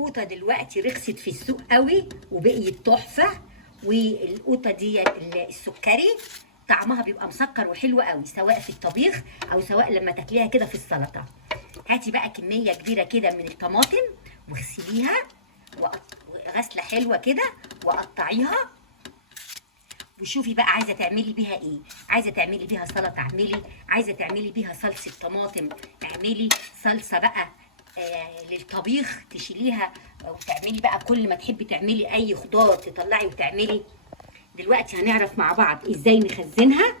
القوطه دلوقتي رخصت في السوق قوي وبقيت تحفه. والقوطه ديت السكري طعمها بيبقى مسكر وحلو قوي، سواء في الطبيخ او سواء لما تاكليها كده في السلطه. هاتي بقى كميه كبيره كده من الطماطم واغسليها غسله حلوه كده وقطعيها. وشوفي بقى عايزه تعملي بيها ايه، عايزه تعملي بيها سلطه اعملي، عايزه تعملي بيها صلصه طماطم اعملي، صلصه بقى للطبيخ تشيليها وتعملي بقى كل ما تحبي تعملي اي خضار تطلعي وتعملي. دلوقتي هنعرف مع بعض ازاي نخزنها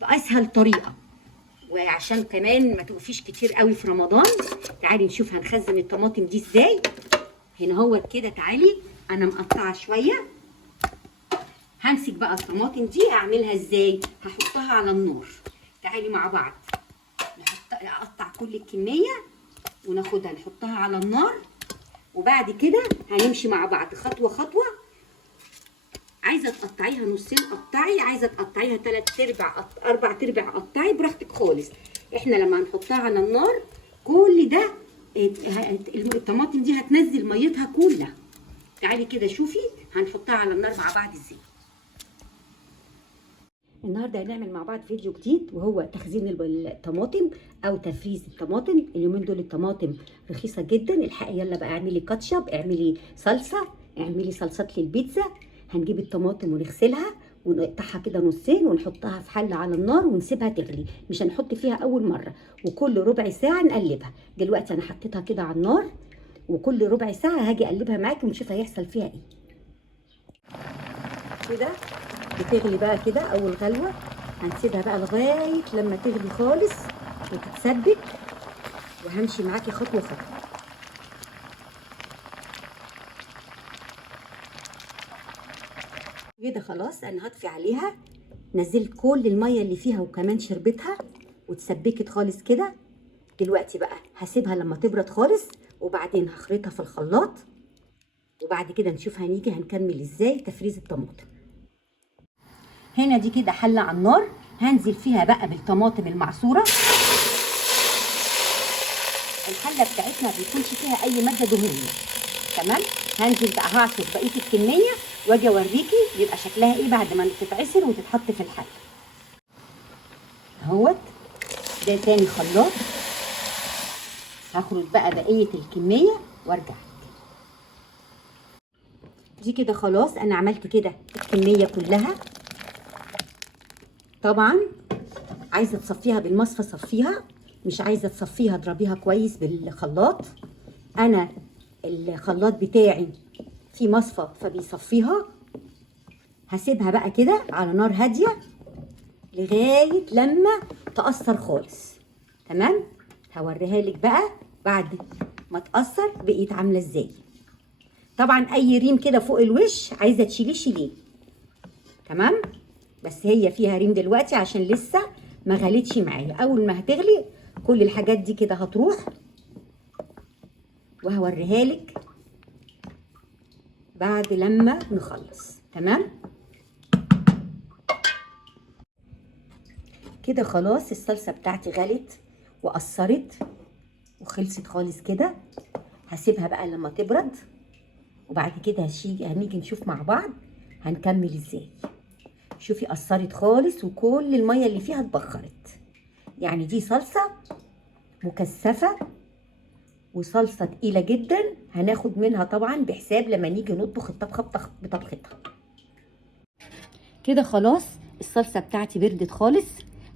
باسهل طريقه، وعشان كمان ما توقفيش كتير قوي في رمضان. تعالي نشوف هنخزن الطماطم دي ازاي. هنا هو كده، تعالي انا مقطعه شويه. همسك بقى الطماطم دي اعملها ازاي، هحطها على النار. تعالي مع بعض نقطع كل الكميه وناخدها نحطها على النار، وبعد كده هنمشي مع بعض خطوه خطوه. عايزه تقطعيها نصين قطعي، عايزه تقطعيها 3/4 4/4 قطعي، براحتك خالص. احنا لما هنحطها على النار كل ده الطماطم دي هتنزل ميتها كلها. تعالي كده شوفي هنحطها على النار مع بعض ازاي. النهارده هنعمل مع بعض فيديو جديد، وهو تخزين الطماطم او تفريز الطماطم. اليومين دول الطماطم رخيصه جدا، الحقي يلا بقى اعملي كاتشب، اعملي صلصه، اعملي صلصات للبيتزا. هنجيب الطماطم ونغسلها ونقطعها كده نصين ونحطها في حله على النار ونسيبها تغلي، مش هنحط فيها اول مره، وكل ربع ساعه نقلبها. دلوقتي انا حطيتها كده على النار، وكل ربع ساعه هاجي اقلبها معاكي ونشوف هيحصل فيها ايه. كده بتغلي بقى كده اول غلوه، هنسيبها بقى لغايه لما تغلي خالص وتتسبك، وهمشي معاكي خطوه خطوه. كده خلاص انا هطفي عليها، نزلت كل الميه اللي فيها وكمان شربتها واتسبكت خالص كده. دلوقتي بقى هسيبها لما تبرد خالص، وبعدين هخرطها في الخلاط، وبعد كده نشوف هنيجي هنكمل ازاي تفريز الطماطم. هنا دي كده حله على النار، هنزل فيها بقى بالطماطم المعصوره. الحله بتاعتنا ما بيكونش فيها اي ماده دهنيه، تمام. هنزل بقى هعصر بقيه الكميه واجي اوريكي بيبقى شكلها ايه بعد ما تتعصر وتتحط في الحله. اهوت ده تاني خلاط، هخرج بقى بقيه الكميه وارجع. دي كده خلاص انا عملت كده الكميه كلها. طبعا عايزه تصفيها بالمصفى صفيها، مش عايزه تصفيها اضربيها كويس بالخلاط. انا الخلاط بتاعي في مصفى فبيصفيها. هسيبها بقى كده على نار هاديه لغايه لما تقصر خالص، تمام. هوريها لك بقى بعد ما تقصر بقيت عامله ازاي. طبعا اي ريم كده فوق الوش عايزه تشيليه شيليه، تمام. بس هي فيها ريم دلوقتي عشان لسه ما غليتش معايا. اول ما هتغلي كل الحاجات دي كده هتروح، وهوريها لك بعد لما نخلص، تمام. كده خلاص الصلصه بتاعتي غلت وقصرت وخلصت خالص كده. هسيبها بقى لما تبرد، وبعد كده هنيجي نشوف مع بعض هنكمل ازاي. شوفي قصرت خالص وكل الميه اللي فيها اتبخرت. يعني دي صلصه مكثفه وصلصه تقيله جدا، هناخد منها طبعا بحساب لما نيجي نطبخ الطبخه بطبختها. كده خلاص الصلصه بتاعتي بردت خالص.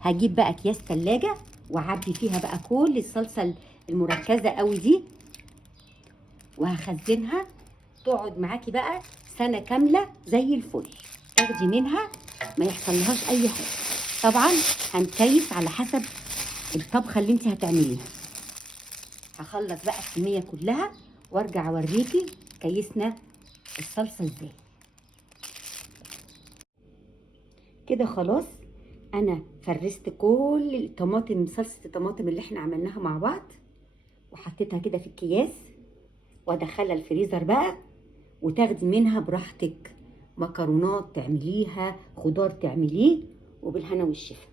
هجيب بقى اكياس ثلاجه واعبي فيها بقى كل الصلصه المركزه قوي دي، وهخزنها تقعد معاكي بقى سنه كامله زي الفل. تاخدي منها ما يحصلهاش اي حاجه. طبعا هنكيف على حسب الطبخه اللي انت هتعمليها. هخلص بقى الكميه كلها وارجع اوريكي كيسنا الصلصه ازاي. كده خلاص انا فرست كل الطماطم، صلصه الطماطم اللي احنا عملناها مع بعض، وحطيتها كده في الكياس وادخلها الفريزر بقى، وتاخدي منها براحتك. مكرونات تعمليها، خضار تعمليه، وبالهنا والشفا.